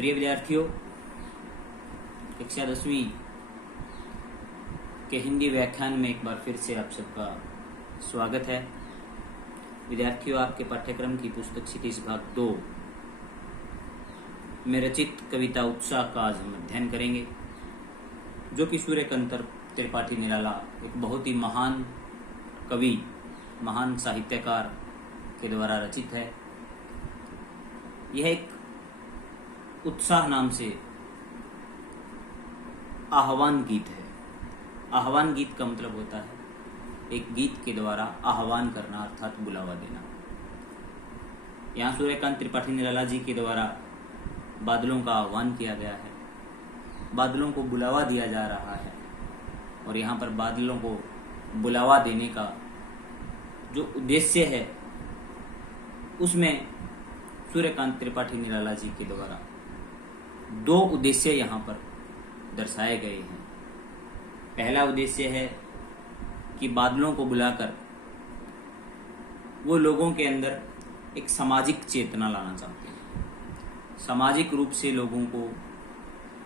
प्रिय विद्यार्थियों, कक्षा 10वीं के हिंदी व्याख्यान में एक बार फिर से आप सबका स्वागत है। विद्यार्थियों, आपके पाठ्यक्रम की पुस्तक क्षितिज भाग 2 में रचित कविता उत्साह का आज हम अध्ययन करेंगे, जो कि सूर्यकांत त्रिपाठी निराला एक बहुत ही महान कवि, महान साहित्यकार के द्वारा रचित है। यह एक उत्साह नाम से आह्वान गीत है। आह्वान गीत का मतलब होता है एक गीत के द्वारा आह्वान करना, अर्थात बुलावा देना। यहाँ सूर्यकांत त्रिपाठी निराला जी के द्वारा बादलों का आह्वान किया गया है, बादलों को बुलावा दिया जा रहा है। और यहाँ पर बादलों को बुलावा देने का जो उद्देश्य है, उसमें सूर्यकांत त्रिपाठी निराला जी के द्वारा 2 उद्देश्य यहाँ पर दर्शाए गए हैं। पहला उद्देश्य है कि बादलों को बुलाकर वो लोगों के अंदर एक सामाजिक चेतना लाना चाहते हैं, सामाजिक रूप से लोगों को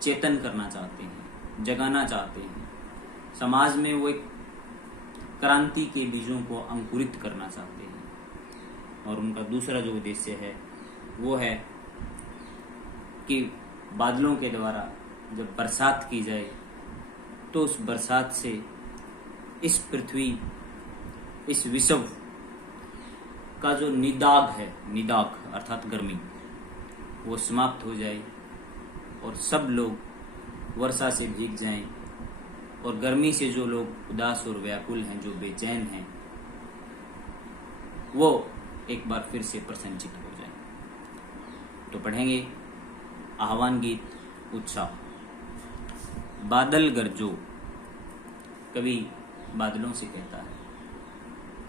चेतन करना चाहते हैं, जगाना चाहते हैं, समाज में वो एक क्रांति के बीजों को अंकुरित करना चाहते हैं। और उनका दूसरा जो उद्देश्य है वो है कि बादलों के द्वारा जब बरसात की जाए तो उस बरसात से इस पृथ्वी, इस विश्व का जो निदाग है, निदाग अर्थात गर्मी, वो समाप्त हो जाए और सब लोग वर्षा से भीग जाएं और गर्मी से जो लोग उदास और व्याकुल हैं, जो बेचैन हैं, वो एक बार फिर से प्रसन्नचित हो जाएं। तो पढ़ेंगे आह्वान गीत उत्साह। बादल गरजो। कवि बादलों से कहता है,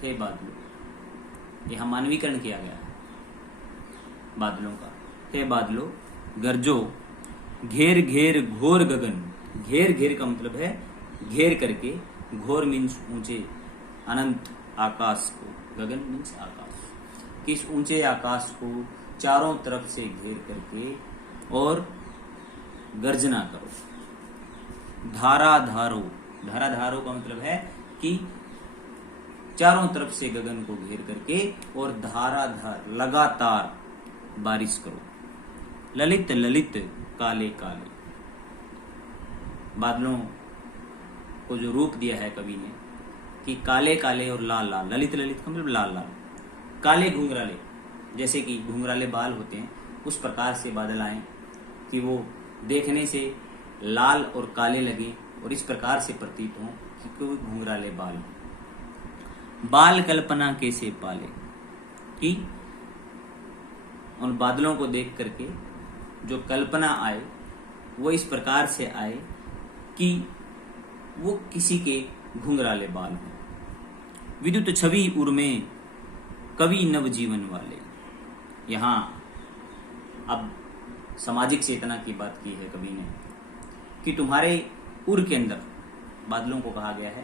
हे बादलों। यहाँ मानवीकरण किया गया है बादलों का। हे बादलों गरजो, घेर घेर घोर गगन। घेर घेर का मतलब है घेर करके, घोर मीन्स ऊंचे, अनंत आकाश को, गगन मीन्स आकाश, किस ऊंचे आकाश को चारों तरफ से घेर करके और गर्जना करो। धारा धारो। धारा धारो का मतलब है कि चारों तरफ से गगन को घेर करके और धाराधार लगातार बारिश करो। ललित ललित काले काले। बादलों को जो रूप दिया है कवि ने कि काले काले और लाल लाल। ललित ललित का मतलब लाल लाल। काले घुंघराले, जैसे कि घुंघराले बाल होते हैं, उस प्रकार से बादल आए कि वो देखने से लाल और काले लगे और इस प्रकार से प्रतीत हों कि कोई घुंघराले बाल हो। बाल कल्पना कैसे पाले, कि उन बादलों को देख करके जो कल्पना आए वो इस प्रकार से आए कि वो किसी के घुंघराले बाल हों। विद्युत छवि उर्मे कवि नवजीवन वाले। यहाँ अब सामाजिक चेतना की बात की है कवि ने कि तुम्हारे उर के अंदर, बादलों को कहा गया है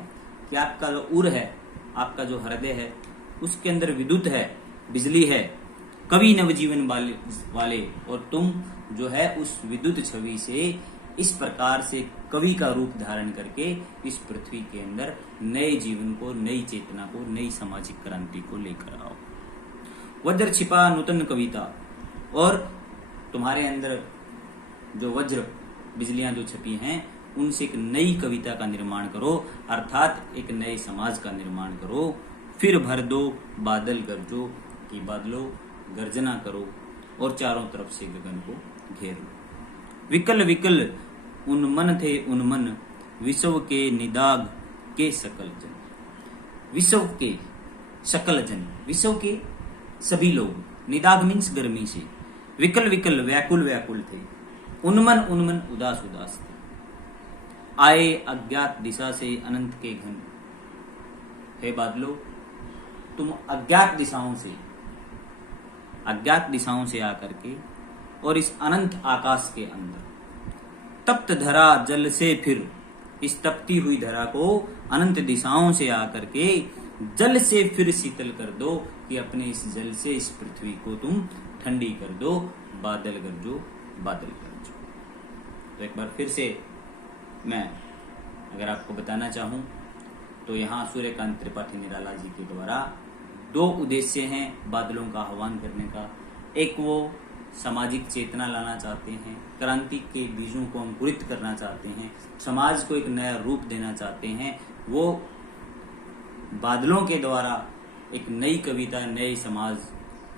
कि आपका जो उर है, आपका जो हृदय है, उसके अंदर विद्युत है, बिजली है, कवि नवजीवन वाले। और तुम जो है उस विद्युत छवि से इस प्रकार से कवि का रूप धारण करके इस पृथ्वी के अंदर नए जीवन को, नई चेतना को, नई सामाजिक क्रांति को लेकर आओ। वज्र छिपा नूतन कविता। और तुम्हारे अंदर जो वज्र बिजलियां जो छपी हैं, उनसे एक नई कविता का निर्माण करो, अर्थात एक नए समाज का निर्माण करो। फिर भर दो बादल गरजो, कि बादलों गर्जना करो और चारों तरफ से गगन को घेर लो। विकल विकल उन्मन थे उन्मन, विश्व के निदाग के सकल जन। विश्व के सकल जन, विश्व के सभी लोग, निदाग मीन्स गर्मी से, विकल विकल व्याकुल व्याकुल थे, उन्मन उन्मन उदास उदास थे। आए अज्ञात दिशा से अनंत के घन। हे बादलों, तुम अज्ञात दिशाओं से आकर के और इस अनंत आकाश के अंदर तप्त धरा जल से, फिर इस तपती हुई धरा को अनंत दिशाओं से आकर के जल से फिर शीतल कर दो, कि अपने इस जल से इस पृथ्वी को तुम ठंडी कर दो। बादल गरजो, बादल गरज। तो एक बार फिर से मैं अगर आपको बताना चाहूँ तो यहाँ सूर्यकांत त्रिपाठी निराला जी के द्वारा 2 उद्देश्य हैं बादलों का आह्वान करने का। एक वो सामाजिक चेतना लाना चाहते हैं, क्रांति के बीजों को अंकुरित करना चाहते हैं, समाज को एक नया रूप देना चाहते हैं। वो बादलों के द्वारा एक नई कविता, नए समाज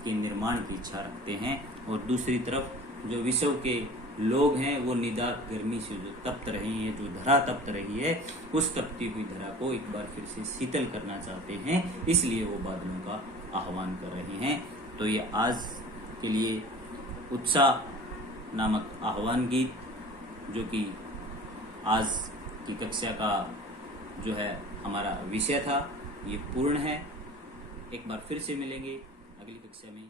के निर्माण की इच्छा रखते हैं। और दूसरी तरफ जो विश्व के लोग हैं वो निदाक गर्मी से जो तप्त रही है, जो धरा तप्त रही है, उस तपती हुई धरा को एक बार फिर से शीतल करना चाहते हैं, इसलिए वो बादलों का आह्वान कर रहे हैं। तो ये आज के लिए उत्साह नामक आह्वान गीत, जो कि आज की कक्षा का जो है हमारा विषय था, ये पूर्ण है। एक बार फिर से मिलेंगे अगली कक्षा में।